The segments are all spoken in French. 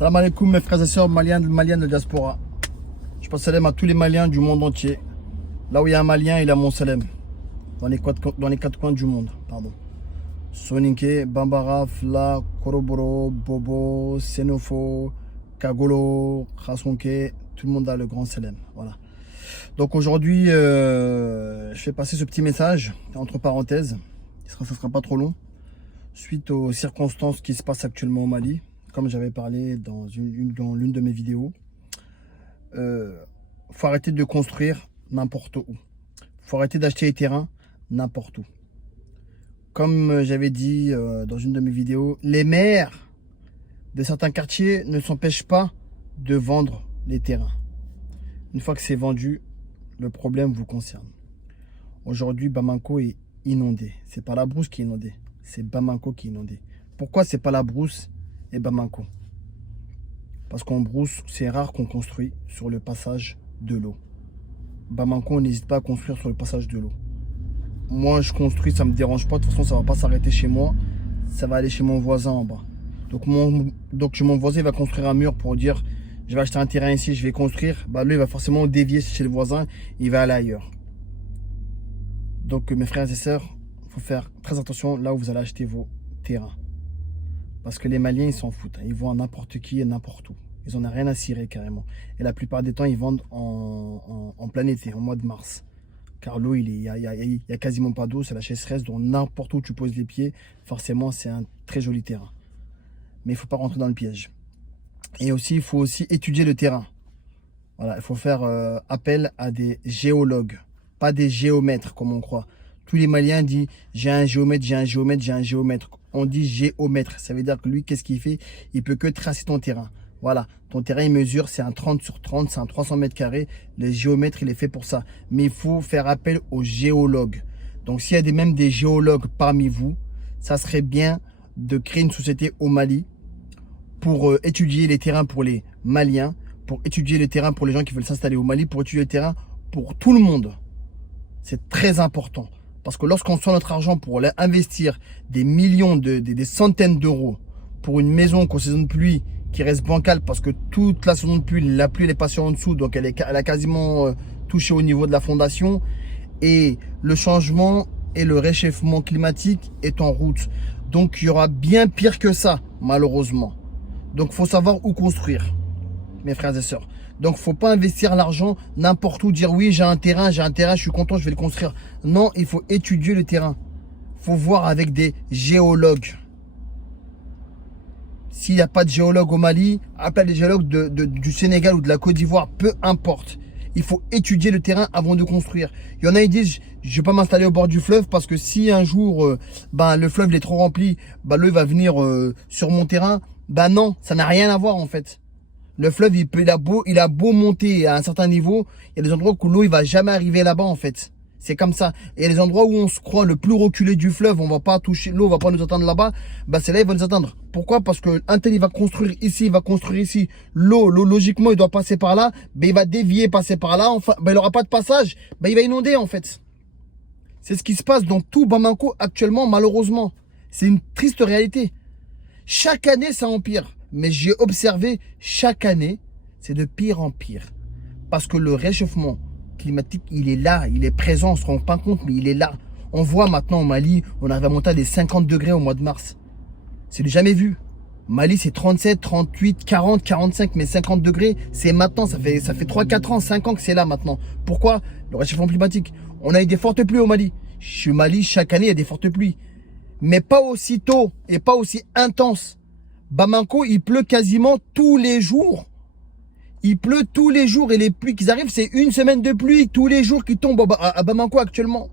Salam alaikum mes frères et sœurs maliens de diaspora. Je passe salam à tous les Maliens du monde entier. Là où il y a un Malien, il a mon salam. Dans les quatre coins du monde, pardon. Soninke, Bambara, Fla, Koroboro, Bobo, Senofo, Kagolo, Khasonke, tout le monde a le grand salam. Voilà. Donc aujourd'hui, je fais passer ce petit message, entre parenthèses. Ça ne sera pas trop long. Suite aux circonstances qui se passent actuellement au Mali, comme j'avais parlé dans l'une de mes vidéos, faut arrêter de construire n'importe où. Faut arrêter d'acheter les terrains n'importe où. Comme j'avais dit dans une de mes vidéos, les maires de certains quartiers ne s'empêchent pas de vendre les terrains. Une fois que c'est vendu, le problème vous concerne. Aujourd'hui, Bamako est inondé. C'est pas la Brousse qui est inondée, c'est Bamako qui est inondé. Pourquoi c'est pas la Brousse et Bamako? Parce qu'en Brousse, c'est rare qu'on construit sur le passage de l'eau. Bamako, on n'hésite pas à construire sur le passage de l'eau. Moi, je construis, ça me dérange pas. De toute façon, ça va pas s'arrêter chez moi. Ça va aller chez mon voisin en bas. Donc mon voisin va construire un mur pour dire, je vais acheter un terrain ici, je vais construire. Bah, lui, il va forcément dévier chez le voisin. Il va aller ailleurs. Donc, mes frères et sœurs, il faut faire très attention là où vous allez acheter vos terrains. Parce que les Maliens, ils s'en foutent. Ils vont à n'importe qui et n'importe où. Ils en ont rien à cirer carrément. Et la plupart des temps, ils vendent en plein été, en mois de mars. Car l'eau, il y a quasiment pas d'eau. C'est la sécheresse. Donc n'importe où tu poses les pieds, forcément, c'est un très joli terrain. Mais il ne faut pas rentrer dans le piège. Et aussi, il faut aussi étudier le terrain. Voilà, il faut faire appel à des géologues, pas des géomètres comme on croit. Tous les Maliens disent j'ai un géomètre, j'ai un géomètre, j'ai un géomètre. On dit géomètre, ça veut dire que lui, qu'est-ce qu'il fait? Il peut que tracer ton terrain. Voilà, ton terrain, il mesure, c'est un 30 sur 30, c'est un 300 mètres carrés. Le géomètre, il est fait pour ça. Mais il faut faire appel aux géologues. Donc, s'il y a même des géologues parmi vous, ça serait bien de créer une société au Mali pour étudier les terrains pour les Maliens, pour étudier les terrains pour les gens qui veulent s'installer au Mali, pour étudier les terrains pour tout le monde. C'est très important. Parce que lorsqu'on sort notre argent pour investir des millions, des centaines d'euros pour une maison qu'en saison de pluie qui reste bancale parce que toute la saison de pluie, la pluie elle est passée en dessous, donc elle a quasiment touché au niveau de la fondation. Et le changement et le réchauffement climatique est en route. Donc il y aura bien pire que ça, malheureusement. Donc il faut savoir où construire, mes frères et sœurs. Donc, faut pas investir l'argent n'importe où, dire oui, j'ai un terrain, je suis content, je vais le construire. Non, il faut étudier le terrain. Faut voir avec des géologues. S'il n'y a pas de géologue au Mali, appelle des géologues du Sénégal ou de la Côte d'Ivoire, peu importe. Il faut étudier le terrain avant de construire. Il y en a qui disent, je vais pas m'installer au bord du fleuve parce que si un jour, le fleuve il est trop rempli, l'eau va venir sur mon terrain. Non, ça n'a rien à voir en fait. Le fleuve, il a beau monter à un certain niveau, il y a des endroits où l'eau, il va jamais arriver là-bas, en fait. C'est comme ça. Et il y a des endroits où on se croit le plus reculé du fleuve, on va pas toucher l'eau, on va pas nous attendre là-bas. C'est là, il va nous attendre. Pourquoi? Parce que un tel, il va construire ici, il va construire ici. L'eau, logiquement, il doit passer par là, il va dévier, passer par là, enfin, il aura pas de passage, il va inonder, en fait. C'est ce qui se passe dans tout Bamako actuellement, malheureusement. C'est une triste réalité. Chaque année, ça empire. Mais j'ai observé, chaque année, c'est de pire en pire. Parce que le réchauffement climatique, il est là, il est présent, on ne se rend pas compte, mais il est là. On voit maintenant au Mali, on arrive à monter à des 50 degrés au mois de mars. C'est du jamais vu. Mali, c'est 37, 38, 40, 45, mais 50 degrés, c'est maintenant, ça fait 3-4 ans, 5 ans que c'est là maintenant. Pourquoi? Le réchauffement climatique. On a eu des fortes pluies au Mali. Chez Mali, chaque année, il y a des fortes pluies. Mais pas aussi tôt et pas aussi intense. Bamako, il pleut quasiment tous les jours. Il pleut tous les jours et les pluies qui arrivent, c'est une semaine de pluie tous les jours qui tombent à Bamako actuellement.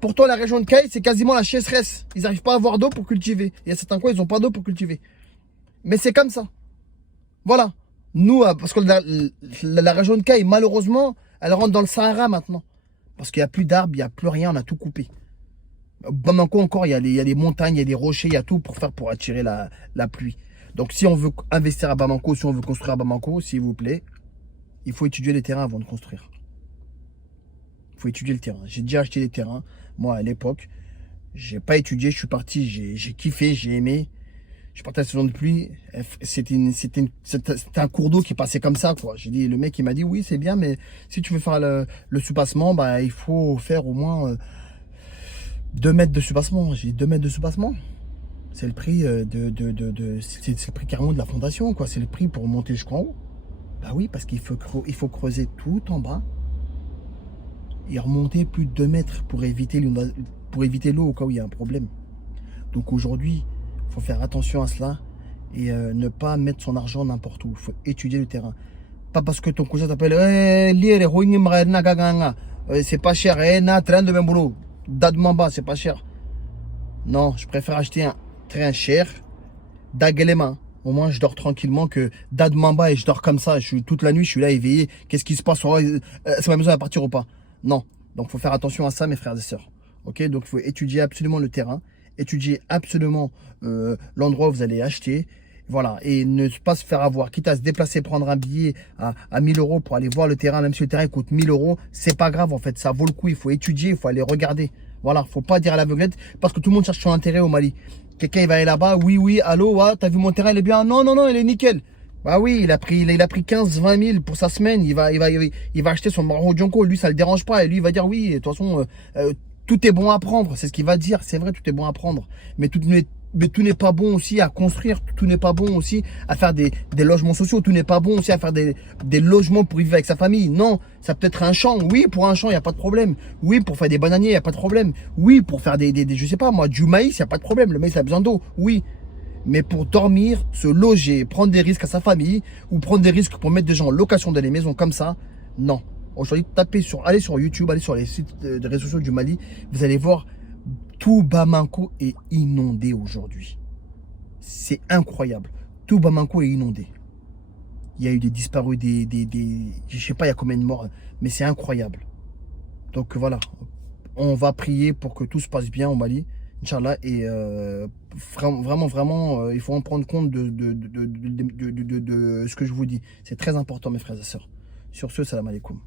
Pourtant, la région de Kayes, c'est quasiment la sécheresse. Ils n'arrivent pas à avoir d'eau pour cultiver. Il y a certains coins, ils n'ont pas d'eau pour cultiver. Mais c'est comme ça. Voilà. Nous, parce que la région de Kayes, malheureusement, elle rentre dans le Sahara maintenant. Parce qu'il n'y a plus d'arbres, il n'y a plus rien, on a tout coupé. Bamako encore, il y a les montagnes, il y a des rochers, il y a tout pour attirer la pluie. Donc si on veut investir à Bamako, si on veut construire à Bamako, s'il vous plaît, il faut étudier les terrains avant de construire. Il faut étudier le terrain. J'ai déjà acheté des terrains, moi à l'époque. J'ai pas étudié, je suis parti, j'ai kiffé, j'ai aimé. Je partais la saison de pluie, c'était un cours d'eau qui passait comme ça, quoi. J'ai dit, le mec, il m'a dit, oui, c'est bien, mais si tu veux faire le soupassement, bah, il faut faire au moins 2 mètres de soupassement. J'ai dit, 2 mètres de soupassement. C'est le prix c'est le prix carrément de la fondation, quoi. C'est le prix pour monter jusqu'en haut. Bah oui, parce il faut creuser tout en bas et remonter plus de 2 mètres pour éviter l'eau au cas où il y a un problème. Donc aujourd'hui, il faut faire attention à cela et ne pas mettre son argent n'importe où. Il faut étudier le terrain. Pas parce que ton cousin t'appelle c'est pas cher, train de même boulot. Dadmamba, c'est pas cher. Non, je préfère acheter un train cher, d'Aguelema. Au moins, je dors tranquillement que Dadmamba et je dors comme ça. Toute la nuit, je suis là éveillé. Qu'est-ce qui se passe? C'est ma maison à partir ou pas? Non. Donc, il faut faire attention à ça, mes frères et sœurs. Ok? Donc, il faut étudier absolument le terrain, étudier absolument l'endroit où vous allez acheter. Voilà. Et ne pas se faire avoir. Quitte à se déplacer, prendre un billet à 1000 euros pour aller voir le terrain, même si le terrain coûte 1000 euros, c'est pas grave en fait. Ça vaut le coup. Il faut étudier, il faut aller regarder. Voilà. Faut pas dire à l'aveuglette parce que tout le monde cherche son intérêt au Mali. Quelqu'un il va aller là-bas, oui, allô, ouais, t'as vu mon terrain, il est bien? Non, il est nickel. Bah oui, il a pris 15, 20 000 pour sa semaine. Il va acheter son Maro Djonko. Lui, ça le dérange pas. Et lui, il va dire oui. De toute façon, tout est bon à prendre. C'est ce qu'il va dire. C'est vrai, tout est bon à prendre. Mais tout n'est pas bon aussi à construire. Tout n'est pas bon aussi à faire des logements sociaux. Tout n'est pas bon aussi à faire des logements pour vivre avec sa famille. Non, ça peut être un champ. Oui, pour un champ, il n'y a pas de problème. Oui, pour faire des bananiers, il n'y a pas de problème. Oui, pour faire je sais pas moi, du maïs, il n'y a pas de problème. Le maïs a besoin d'eau. Oui. Mais pour dormir, se loger, prendre des risques à sa famille ou prendre des risques pour mettre des gens en location dans les maisons comme ça, non. Aujourd'hui, allez sur YouTube, allez sur les sites de réseaux sociaux du Mali, vous allez voir, tout Bamako est inondé aujourd'hui. C'est incroyable. Tout Bamako est inondé. Il y a eu des disparus, je sais pas il y a combien de morts, mais c'est incroyable. Donc voilà, on va prier pour que tout se passe bien au Mali. Inch'Allah, et vraiment, il faut en prendre compte de ce que je vous dis. C'est très important, mes frères et sœurs. Sur ce, salam alaikum.